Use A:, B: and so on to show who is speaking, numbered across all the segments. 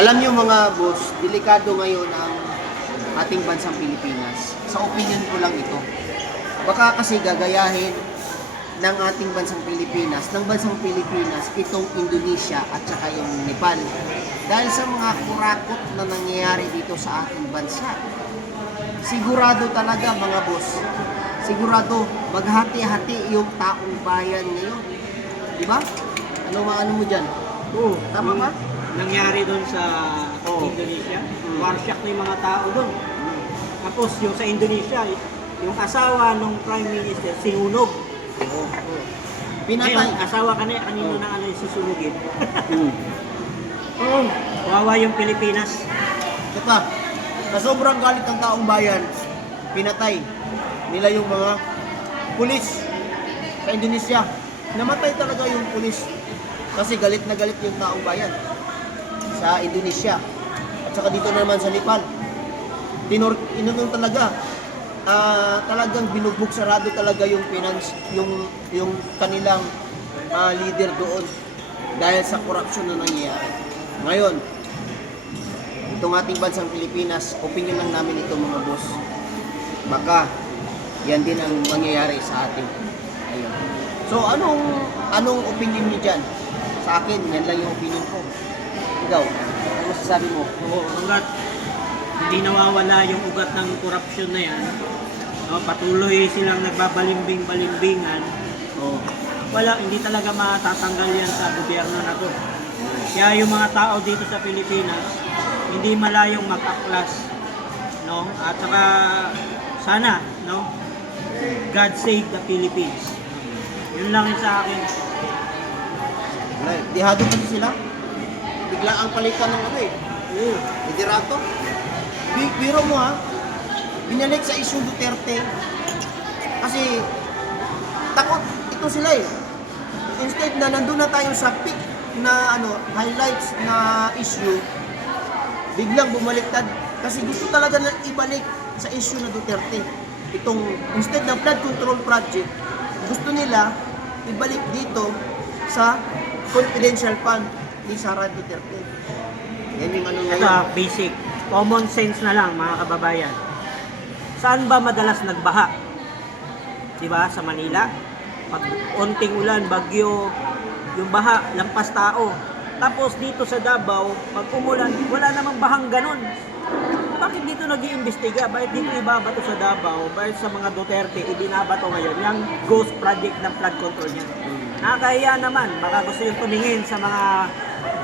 A: Alam niyo mga boss, delikado ngayon ang ating bansang Pilipinas. Sa opinion ko lang ito. Baka kasi gagayahin ng ating bansang Pilipinas, ng bansang Pilipinas, itong Indonesia at saka yung Nepal. Dahil sa mga kurakot na nangyayari dito sa ating bansa. Sigurado talaga mga boss, sigurado maghati-hati yung taong bayan ngayon. Di ba? Ano maano mo dyan?
B: Oo.
A: Tama ba?
B: Nangyari doon sa
A: Oo.
B: Indonesia.
A: Mm.
B: War shock na yung mga tao doon. Tapos yung sa Indonesia, yung asawa ng Prime Minister, sinunog.
A: Oo.
B: Ngayon,
A: Pinatay.
B: asawa ka na, kanino na ano yung susunugin.
A: Hmm.
B: Oo. Kawawa yung Pilipinas.
A: Ito pa, sa sobrang galit ng taong bayan, pinatay nila yung mga pulis sa Indonesia. Namatay talaga yung pulis kasi galit na galit yung taong bayan sa Indonesia. At saka dito naman sa Nepal. Tinor, inunong talaga, ah, talagang binugbog sarado talaga yung finance, yung, yung kanilang ah, leader doon dahil sa korupsyon na nangyayari. Ngayon, itong ating bansang Pilipinas, opinion lang namin ito mga boss. Baka yan din ang mangyayari sa atin. Ayun. So anong anong opinion niyo diyan? Sa akin, yan lang yung opinion ko. Ikaw, ano masasabi mo?
B: Oo, hanggat hindi nawawala yung ugat ng korupsyon na yan, no, patuloy silang nagbabalimbing-balimbingan,
A: Oh.
B: wala, hindi talaga matatanggal yan sa gobyerno na to. Kaya yung mga tao dito sa Pilipinas, hindi malayong mag-aklas, no? At saka sana, no? God save the Philippines. Yun lang yung sa akin.
A: Dihado kasi sila. Bigla ang palitan ng ano eh.
B: Oo.
A: Liderato. Bi- Biro mo ha, binalik sa issue Duterte. Kasi takot ito sila eh. Instead na nandun na tayo sa peak na ano, highlights na issue, biglang bumaliktad. Kasi gusto talaga na ibalik sa issue na Duterte. Itong, instead ng flood control project, gusto nila ibalik dito sa confidential fund ni Sara Duterte. Yan yung ano ngayon.
B: ah, basic. Common sense na lang, mga kababayan. Saan ba madalas nagbaha? Di ba? Sa Manila. Pag onting ulan, bagyo, yung baha, lampas tao. Tapos dito sa Davao, pag umulan, wala namang bahang ganun. Bakit dito nag iimbestiga Bakit dito ibabato sa Davao? Bakit sa mga Duterte, ibinabato ngayon? Yung ghost project ng flood control niya. Nakakahiya naman. Baka gusto yung tumingin sa mga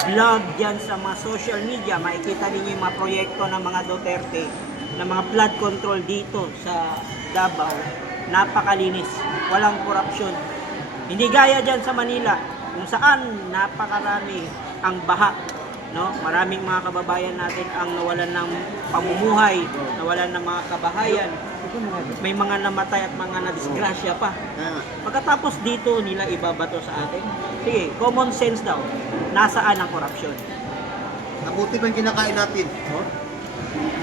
B: vlog dyan sa mga social media. Makikita ninyo yung mga proyekto ng mga Duterte na mga flood control dito sa Davao. Napakalinis. Walang korupsyon. Hindi gaya dyan sa Manila kung saan napakarami ang baha. No? Maraming mga kababayan natin ang nawalan ng pamumuhay, nawalan ng mga kabahayan. May mga namatay at mga nadisgrasya pa.
A: Ah,
B: Pagkatapos dito nila ibabato sa atin. Sige, common sense daw. Nasaan ang korupsyon?
A: nabuti pa yung kinakain natin.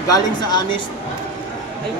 A: Galing sa honest
B: Ay,